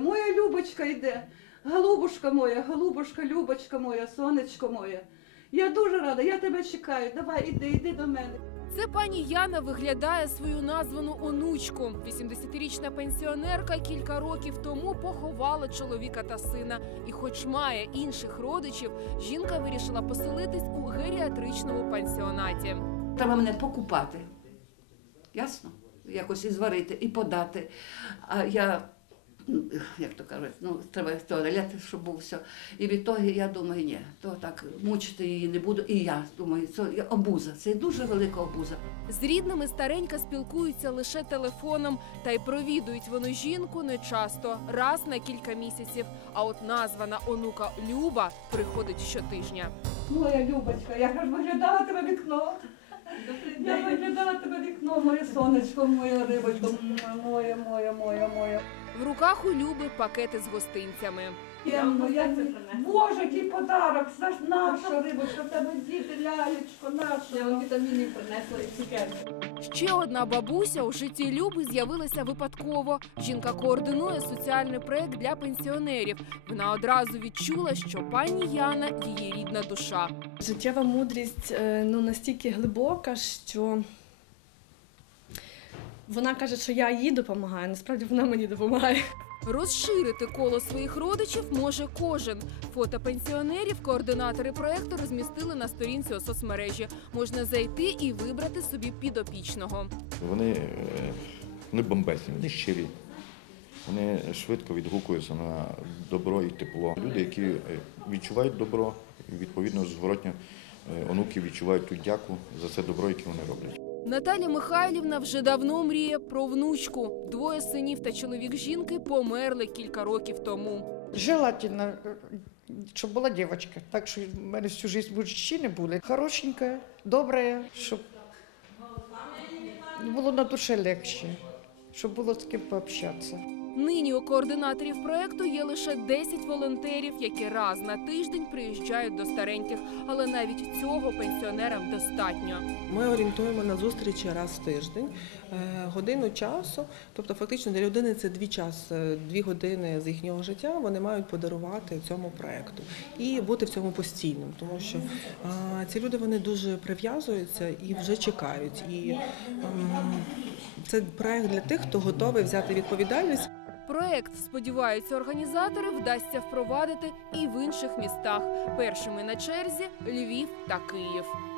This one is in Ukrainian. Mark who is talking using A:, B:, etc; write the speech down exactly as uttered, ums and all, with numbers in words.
A: Моя Любочка йде, голубушка моя, голубушка, Любочка моя, сонечко моє. Я дуже рада, я тебе чекаю, давай, іди, іди до мене.
B: Це пані Яна виглядає свою названу онучку. вісімдесятирічна пенсіонерка кілька років тому поховала чоловіка та сина. І хоч має інших родичів, жінка вирішила поселитись у геріатричному пансіонаті.
A: Треба мене покупати, ясно? Якось і зварити, і подати. А я, як то кажуть, ну, треба туалет, щоб був все. І від того я думаю, ні, то так, мучити її не буду. І я думаю, це обуза, це дуже велика обуза.
B: З рідними старенька спілкуються лише телефоном, та й провідують вони жінку не часто, раз на кілька місяців. А от названа онука Люба приходить щотижня.
A: Моя Любочка, я ж виглядала тебе вікно. Я виглядала тебе вікно, моє сонечко, моя рибочко, моє, моє, моє, моє.
B: В руках у Люби пакети з гостинцями.
A: Ємно, я... Боже, який подарок, це ж наша рибочка, в тебе діти, лялечко, наша. Я вам вітамінів принесла і цукерки.
B: Ще одна бабуся у житті Люби з'явилася випадково. Жінка координує соціальний проєкт для пенсіонерів. Вона одразу відчула, що пані Яна – її рідна душа.
C: Життєва мудрість ну, настільки глибока, що вона каже, що я їй допомагаю, насправді вона мені допомагає.
B: Розширити коло своїх родичів може кожен. Фото пенсіонерів координатори проєкту розмістили на сторінці у соцмережі. Можна зайти і вибрати собі підопічного.
D: Вони, вони бомбезні, вони щирі, вони швидко відгукуються на добро і тепло. Люди, які відчувають добро, відповідно, зворотньо онуки відчувають ту дяку за це добро, яке вони роблять.
B: Наталя Михайлівна вже давно мріє про внучку. Двоє синів та чоловік жінки померли кілька років тому.
E: Желательно, щоб була дівчинка. Так що в мене всю життя мужчини були. Хорошенька, добра, щоб було на душі легше, щоб було з ким пообщатися.
B: Нині у координаторів проєкту є лише десять волонтерів, які раз на тиждень приїжджають до стареньких. Але навіть цього пенсіонерам достатньо.
F: Ми орієнтуємо на зустрічі раз в тиждень, годину часу. Тобто фактично для людини це дві час, дві години з їхнього життя вони мають подарувати цьому проєкту. І бути в цьому постійним, тому що а, ці люди вони дуже прив'язуються і вже чекають. І а, це проєкт для тих, хто готовий взяти відповідальність.
B: Проєкт, сподіваються організатори, вдасться впровадити і в інших містах. Першими на черзі – Львів та Київ.